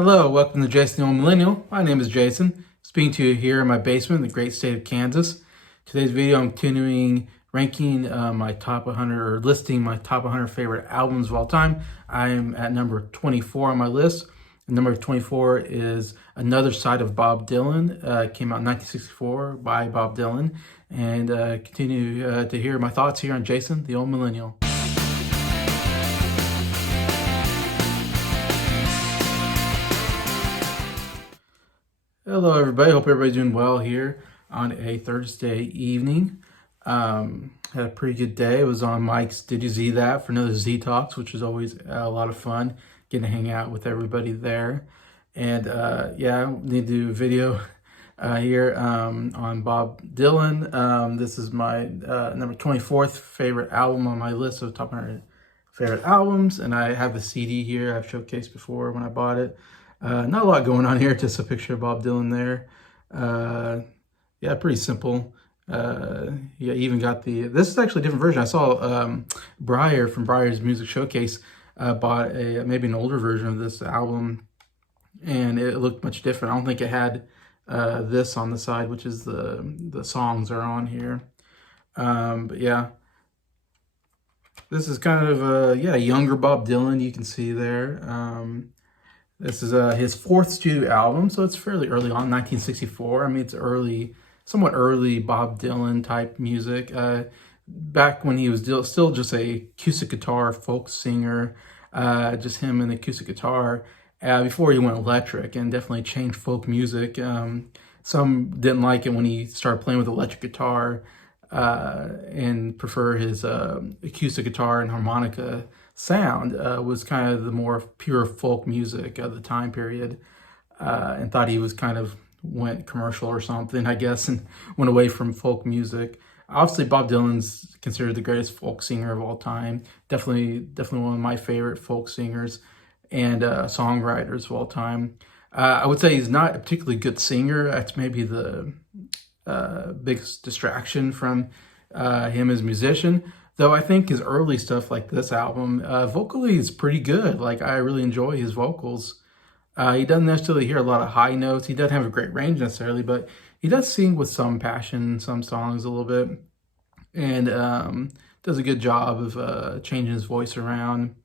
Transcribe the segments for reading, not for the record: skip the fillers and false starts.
Hello, welcome to Jason the Old Millennial. My name is Jason, speaking to you here in my basement in the great state of Kansas. Today's video, I'm continuing ranking my top 100 or listing my top 100 favorite albums of all time. I'm at number 24 on my list. And number 24 is Another Side of Bob Dylan. It came out in 1964 by Bob Dylan. And continue to hear my thoughts here on Jason the Old Millennial. Hello, everybody. Hope everybody's doing well here on a Thursday evening. Had a pretty good day. It was on Mike's Did You See That for another Z Talks, which is always a lot of fun, getting to hang out with everybody there. And yeah, need to do a video here on Bob Dylan. This is my number 24th favorite album on my list of top 100 favorite albums. And I have the CD here I've showcased before when I bought it. Not a lot going on here, just a picture of Bob Dylan there. Yeah, pretty simple. Yeah, even got this is actually a different version. I saw Briar from Briar's Music Showcase bought maybe an older version of this album, and it looked much different. I don't think it had this on the side, which is the songs are on here. But yeah, this is kind of yeah, younger Bob Dylan, you can see there. This is his fourth studio album, so it's fairly early on, 1964. I mean, it's early, somewhat early Bob Dylan type music. Back when he was still just a acoustic guitar folk singer, just him and the acoustic guitar, before he went electric and definitely changed folk music. Some didn't like it when he started playing with electric guitar and prefer his acoustic guitar and harmonica sound. Was kind of the more pure folk music of the time period, and thought he was kind of went commercial or something, I guess, and went away from folk music. Obviously, Bob Dylan's considered the greatest folk singer of all time. Definitely one of my favorite folk singers and songwriters of all time. I would say he's not a particularly good singer. That's maybe the biggest distraction from him as a musician. Though I think his early stuff like this album, vocally is pretty good. Like, I really enjoy his vocals. He doesn't necessarily hear a lot of high notes. He doesn't have a great range necessarily, but he does sing with some passion in some songs a little bit. And does a good job of changing his voice around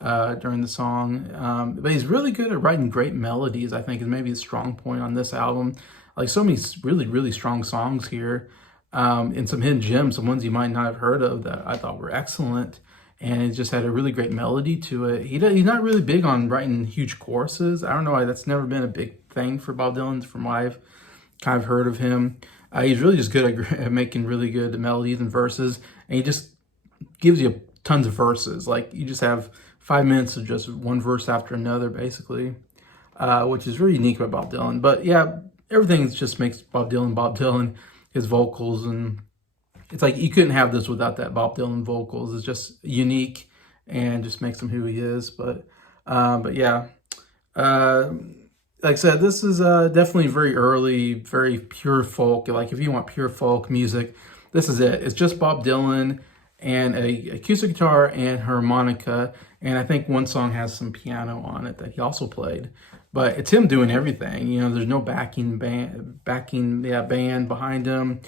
during the song. But he's really good at writing great melodies, I think, is maybe a strong point on this album. Like, so many really, really strong songs here. And some hidden gems, some ones you might not have heard of that I thought were excellent. And it just had a really great melody to it. He's not really big on writing huge choruses. I don't know why that's never been a big thing for Bob Dylan from what I've kind of heard of him. He's really just good at making really good melodies and verses. And he just gives you tons of verses. Like, you just have 5 minutes of just one verse after another, basically, which is really unique about Bob Dylan. But yeah, everything just makes Bob Dylan. His vocals, and it's like you couldn't have this without that Bob Dylan vocals. It's just unique and just makes him who he is. But yeah, like I said, this is definitely very early, very pure folk. Like, if you want pure folk music, this is it. It's just Bob Dylan and a acoustic guitar and harmonica, and I think one song has some piano on it that he also played. But it's him doing everything. You know, there's no band behind him.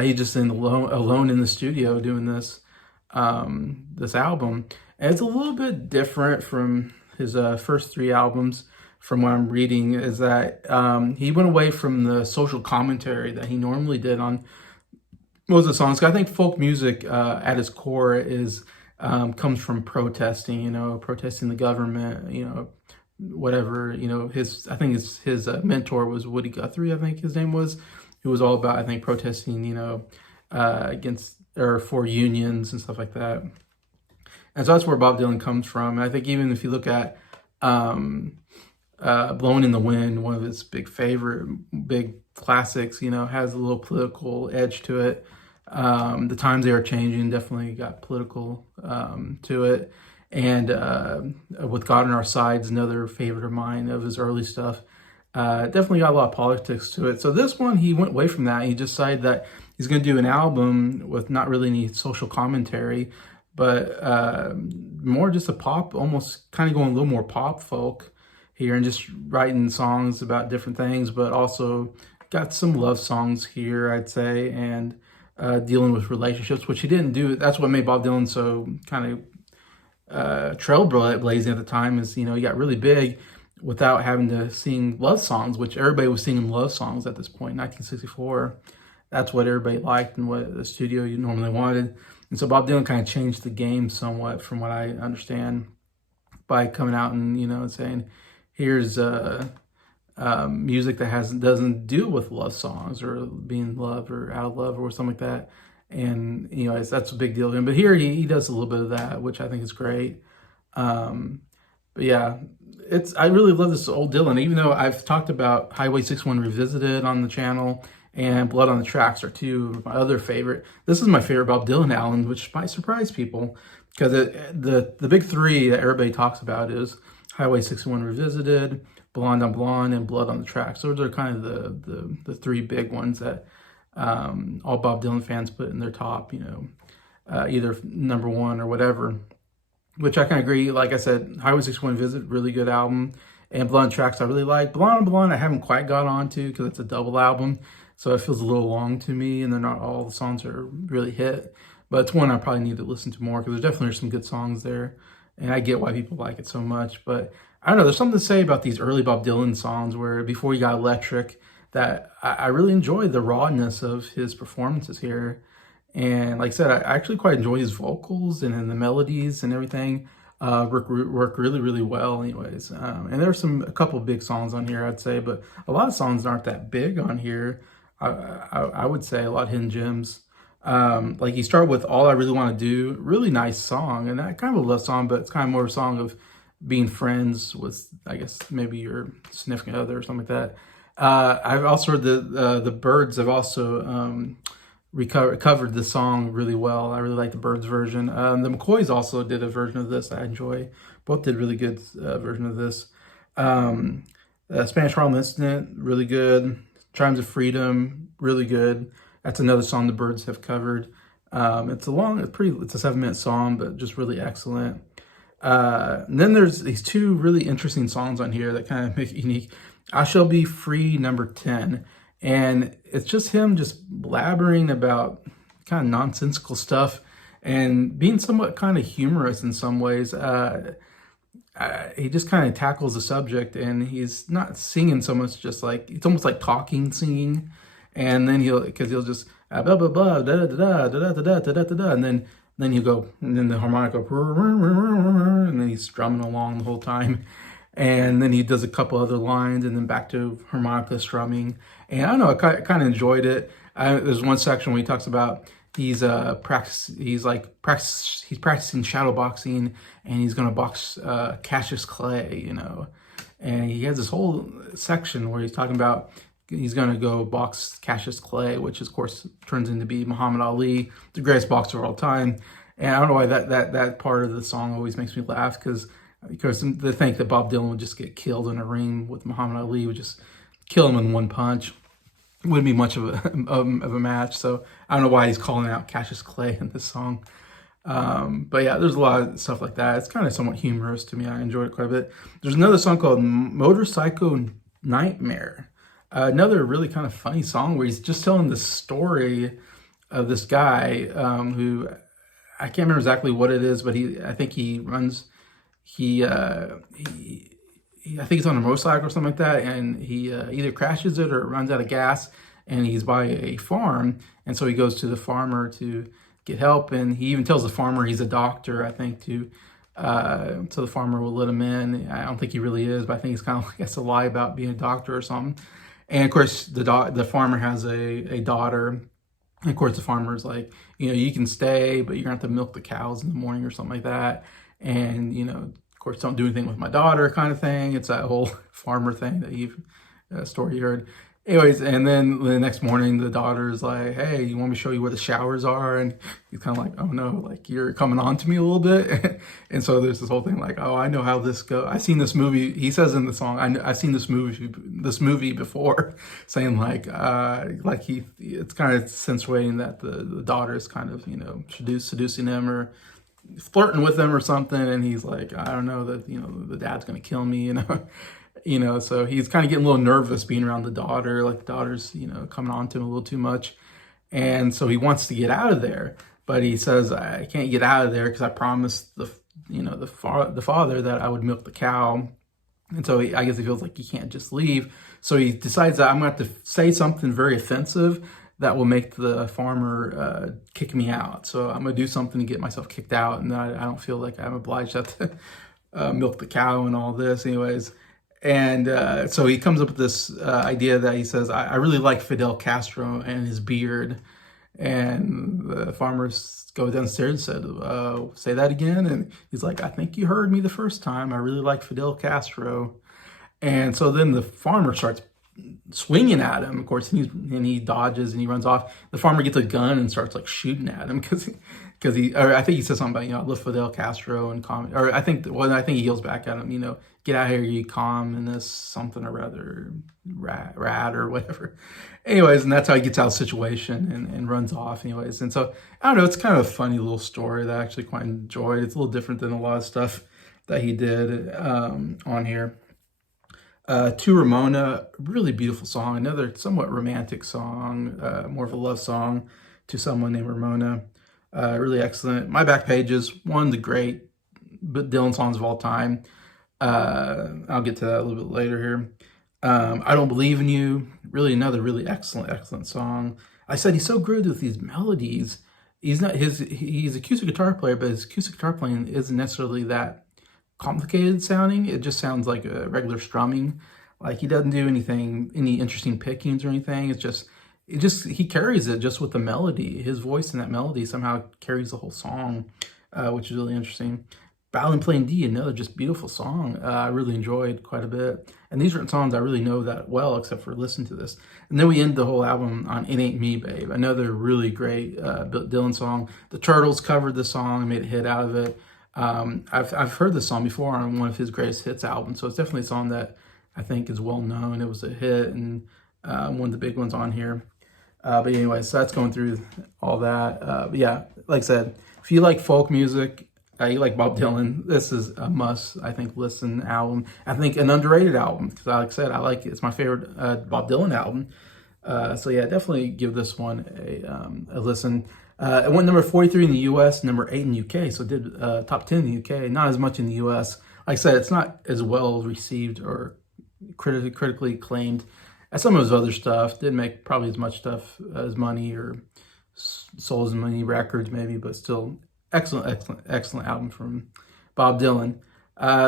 He's just alone in the studio doing this this album. And it's a little bit different from his first three albums. From what I'm reading, is that he went away from the social commentary that he normally did on most of the songs. I think folk music at its core is comes from protesting. You know, protesting the government. You know, whatever, you know, I think his mentor was Woody Guthrie, I think his name was, who was all about, I think, protesting, you know, against or for unions and stuff like that. And so that's where Bob Dylan comes from. And I think even if you look at Blowing in the Wind, one of his big classics, you know, has a little political edge to it. The times they are changing definitely got political to it. And With God on Our Sides, another favorite of mine of his early stuff, definitely got a lot of politics to it. So this one, he went away from that. He decided that he's going to do an album with not really any social commentary, but more just a pop, almost kind of going a little more pop folk. here and just writing songs about different things, but also got some love songs here, I'd say, and dealing with relationships, which he didn't do. That's what made Bob Dylan so kind of trailblazing at the time, is, he got really big without having to sing love songs, which everybody was singing love songs at this point, 1964. That's what everybody liked and what the studio you normally wanted. And so Bob Dylan kind of changed the game somewhat, from what I understand, by coming out and, saying, here's music that doesn't deal with love songs or being loved or out of love or something like that. And, that's a big deal to him. But here he does a little bit of that, which I think is great. But yeah, I really love this old Dylan, even though I've talked about Highway 61 Revisited on the channel, and Blood on the Tracks are two of my other favorite. This is my favorite Bob Dylan album, which might surprise people, because the big three that everybody talks about is Highway 61 Revisited, Blonde on Blonde, and Blood on the Tracks. Those are kind of the three big ones that all Bob Dylan fans put in their top, either number one or whatever, which I kind of agree. Like I said, Highway 61 Visit, really good album. And Blood on the Tracks I really like. Blonde on Blonde I haven't quite got onto because it's a double album, so it feels a little long to me, and they're not all the songs are really hit. But it's one I probably need to listen to more, because there's definitely some good songs there, and I get why people like it so much. But I don't know, there's something to say about these early Bob Dylan songs where before he got electric, that I really enjoyed the rawness of his performances here. And like I said, I actually quite enjoy his vocals, and the melodies and everything work really, really well anyways. And there's a couple big songs on here, I'd say, but a lot of songs aren't that big on here. I would say a lot of hidden gems. Like you start with All I Really Want to Do, really nice song, and that kind of a love song, but it's kind of more a song of being friends with, I guess, maybe your significant other or something like that. I've also heard the Byrds have also covered the song really well. I really like the Byrds version. The McCoys also did a version of this I enjoy. Both did really good version of this. Spanish Harlem Incident, really good. Chimes of Freedom, really good. That's another song the Byrds have covered. It's a 7-minute song, but just really excellent. And then there's these two really interesting songs on here that kind of make it unique. I Shall Be Free, number 10. And it's just him just blabbering about kind of nonsensical stuff and being somewhat kind of humorous in some ways. He just kind of tackles the subject, and he's not singing so much, just like, it's almost like talking, singing. And then he'll just blah blah blah da da da da da da da da da, and then he'll go, and then the harmonica, and then he's strumming along the whole time. And then he does a couple other lines, and then back to harmonica strumming. And I don't know, I kind of enjoyed it. There's one section where he talks about he's practicing shadow boxing, and he's gonna box Cassius Clay, And he has this whole section where he's talking about he's gonna go box Cassius Clay, which of course turns into be Muhammad Ali, the greatest boxer of all time. And I don't know why that part of the song always makes me laugh, because to think that Bob Dylan would just get killed in a ring with Muhammad Ali, would just kill him in one punch. It wouldn't be much of a match. So I don't know why he's calling out Cassius Clay in this song. But yeah, there's a lot of stuff like that. It's kind of somewhat humorous to me. I enjoyed it quite a bit. There's another song called Motorcycle Nightmare. Another really kind of funny song where he's just telling the story of this guy who, I can't remember exactly what it is, but I think he's on a motorcycle or something like that, and he either crashes it or runs out of gas, and he's by a farm, and so he goes to the farmer to get help, and he even tells the farmer he's a doctor, I think, so the farmer will let him in. I don't think he really is, but I think he's kind of, I guess, a lie about being a doctor or something. And of course, the farmer has a daughter. And of course, the farmer's like, you can stay, but you're gonna have to milk the cows in the morning or something like that. And, of course, don't do anything with my daughter kind of thing. It's that whole farmer thing that story you heard. Anyways, and then the next morning, the daughter's like, hey, you want me to show you where the showers are? And he's kind of like, oh no, like, you're coming on to me a little bit. And so there's this whole thing like, oh, I know how this goes. I've seen this movie. He says in the song, I've seen this movie before, saying it's kind of insinuating that the daughter is kind of, seducing him or flirting with him or something. And he's like, I don't know, that, the dad's going to kill me, So he's kind of getting a little nervous being around the daughter, like the daughter's, coming on to him a little too much. And so he wants to get out of there, but he says, I can't get out of there because I promised the father that I would milk the cow. And so I guess he feels like he can't just leave. So he decides that I'm going to have to say something very offensive that will make the farmer kick me out. So I'm going to do something to get myself kicked out, and I don't feel like I'm obliged to have to milk the cow and all this anyways. And so he comes up with this idea that he says, I really like Fidel Castro and his beard. And the farmers go downstairs and said, say that again. And he's like, I think you heard me the first time. I really like Fidel Castro. And so then the farmer starts swinging at him. Of course, and he dodges and he runs off. The farmer gets a gun and starts like shooting at him because I think he says something about, I love Fidel Castro and or I think he yells back at him, get out of here, you communist, something or rather, rat or whatever. Anyways, and that's how he gets out of the situation and runs off anyways. And so, I don't know, it's kind of a funny little story that I actually quite enjoyed. It's a little different than a lot of stuff that he did on here. To Ramona, really beautiful song, another somewhat romantic song, more of a love song to someone named Ramona. Really excellent. My Back Pages, one of the great Dylan songs of all time. I'll get to that a little bit later here. I Don't Believe in You, really another really excellent song. I said he's so good with these melodies. He's a acoustic guitar player, but his acoustic guitar playing isn't necessarily that complicated sounding. It just sounds like a regular strumming. Like he doesn't do any interesting pickings or anything. He carries it just with the melody. His voice in that melody somehow carries the whole song, which is really interesting. Ballad in Plain D, another just beautiful song. I really enjoyed quite a bit. And these aren't songs I really know that well, except for listening to this. And then we end the whole album on It Ain't Me, Babe, another really great Dylan song. The Turtles covered the song and made a hit out of it. I've heard this song before on one of his greatest hits albums, so it's definitely a song that I think is well known. It was a hit and one of the big ones on here. But anyway, so that's going through all that. But yeah, like I said, if you like folk music, you like Bob Dylan, this is a must, I think, listen album. I think an underrated album, because like I said, I like it. It's my favorite Bob Dylan album. So yeah, definitely give this one a listen. It went number 43 in the US, number 8 in the UK, so it did top 10 in the UK, not as much in the US. Like I said, it's not as well received or critically acclaimed as some of his other stuff. Didn't make probably as much stuff as money or sold as many records maybe, but still excellent album from Bob Dylan.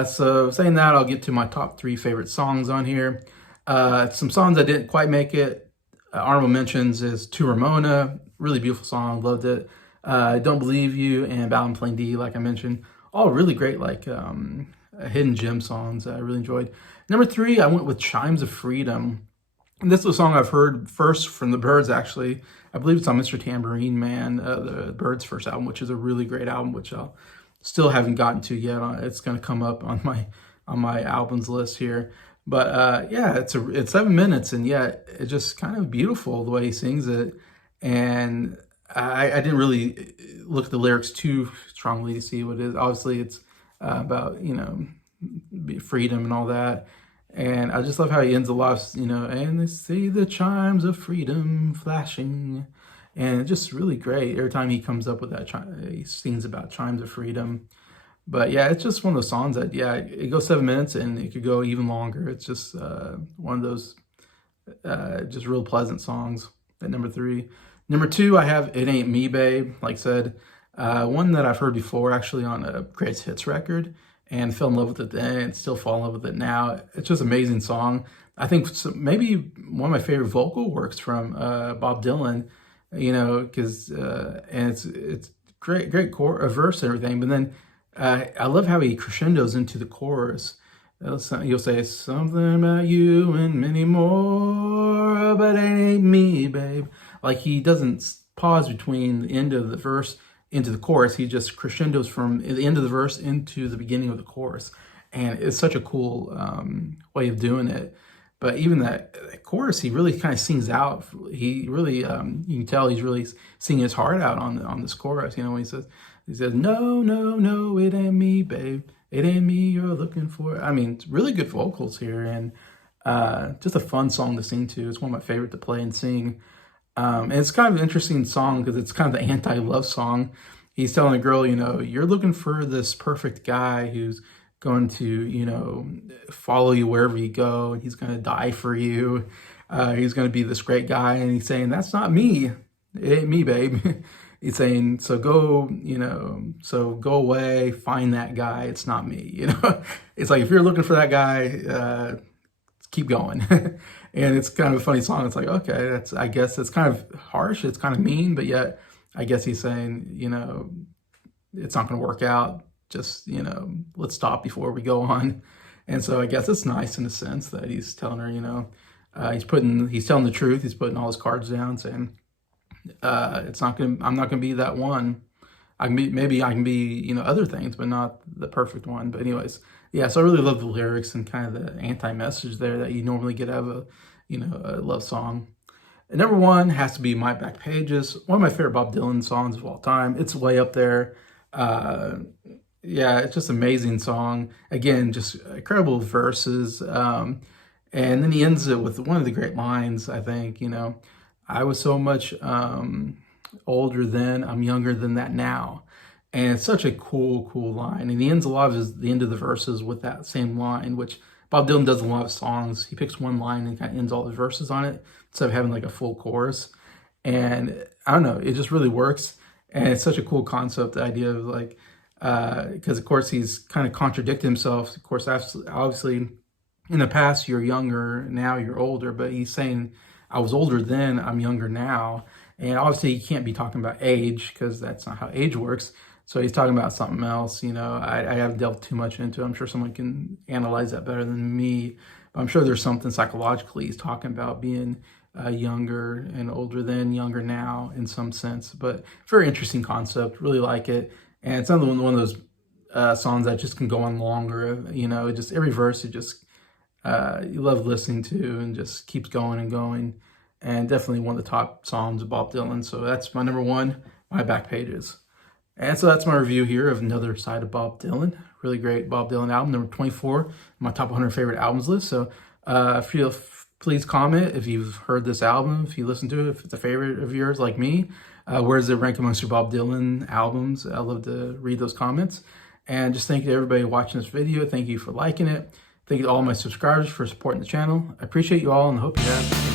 So saying that, I'll get to my top 3 favorite songs on here. Some songs that didn't quite make it. Honorable mentions is To Ramona, really beautiful song, loved it. Don't Believe You and Ballad in Plain D, like I mentioned, all really great, like hidden gem songs that I really enjoyed. Number 3, I went with Chimes of Freedom. And this is a song I've heard first from the Byrds, actually. I believe it's on Mr. Tambourine Man, the Byrds' first album, which is a really great album, which I still haven't gotten to yet. It's going to come up on my albums list here. But yeah, it's 7 minutes, and yet it's just kind of beautiful the way he sings it. And I didn't really look at the lyrics too strongly to see what it is. Obviously, it's about freedom and all that. And I just love how he ends the last, and they see the chimes of freedom flashing. And it's just really great. Every time he comes up with that, he sings about chimes of freedom. But yeah, it's just one of those songs that, yeah, it goes 7 minutes and it could go even longer. It's just one of those just real pleasant songs at number 3. Number 2, I have It Ain't Me, Babe. Like I said, one that I've heard before actually on a Greatest Hits record, and fell in love with it then and still fall in love with it now. It's just an amazing song. I think maybe one of my favorite vocal works from Bob Dylan, because and it's great verse and everything. But then I love how he crescendos into the chorus. You'll say something about you and many more, but it ain't me, babe. Like he doesn't pause between the end of the verse into the chorus. He just crescendos from the end of the verse into the beginning of the chorus. And it's such a cool way of doing it. But even that chorus, he really kind of sings out. He really, you can tell he's really singing his heart out on this chorus. When he says, no, no, no, it ain't me, babe. It ain't me you're looking for. I mean, it's really good vocals here, and just a fun song to sing to. It's one of my favorite to play and sing. And it's kind of an interesting song because it's kind of the anti-love song. He's telling a girl, you're looking for this perfect guy who's going to, follow you wherever you go, and he's going to die for you. He's going to be this great guy. And he's saying, that's not me. It ain't me, babe. He's saying, so go away, find that guy. It's not me. It's like, if you're looking for that guy, keep going. And it's kind of a funny song. It's like, okay, I guess it's kind of harsh. It's kind of mean, but yet I guess he's saying, it's not going to work out. Just, let's stop before we go on. And so I guess it's nice in a sense that he's telling her, he's telling the truth. He's putting all his cards down, saying, I'm not going to be that one. Maybe I can be, other things, but not the perfect one. But anyways, yeah, so I really love the lyrics and kind of the anti-message there that you normally get out of a love song. And number one has to be My Back Pages, one of my favorite Bob Dylan songs of all time. It's way up there. Yeah, it's just an amazing song. Again, just incredible verses. And then he ends it with one of the great lines, I think, I was so much older then, I'm younger than that now. And it's such a cool line. And he ends a lot of the end of the verses with that same line, which Bob Dylan does in a lot of songs. He picks one line and kind of ends all the verses on it instead of having like a full chorus. And I don't know, it just really works. And it's such a cool concept, the idea of like, because of course he's kind of contradicted himself. Of course, obviously in the past you're younger, now you're older, but he's saying, I was older then, I'm younger now. And obviously you can't be talking about age because that's not how age works. So he's talking about something else. I haven't delved too much into it. I'm sure someone can analyze that better than me. But I'm sure there's something psychologically he's talking about being younger and older than, younger now in some sense. But very interesting concept. Really like it. And it's another one of those songs that just can go on longer. Just every verse, it just you love listening to and just keeps going and going. And definitely one of the top songs of Bob Dylan. So that's my number one, My Back Pages. And so that's my review here of another side of Bob Dylan. Really great Bob Dylan album, number 24, my top 100 favorite albums list. So please comment if you've heard this album, if you listen to it, if it's a favorite of yours like me. Where does it rank amongst your Bob Dylan albums? I love to read those comments. And just thank you to everybody watching this video. Thank you for liking it. Thank you to all my subscribers for supporting the channel. I appreciate you all and hope you have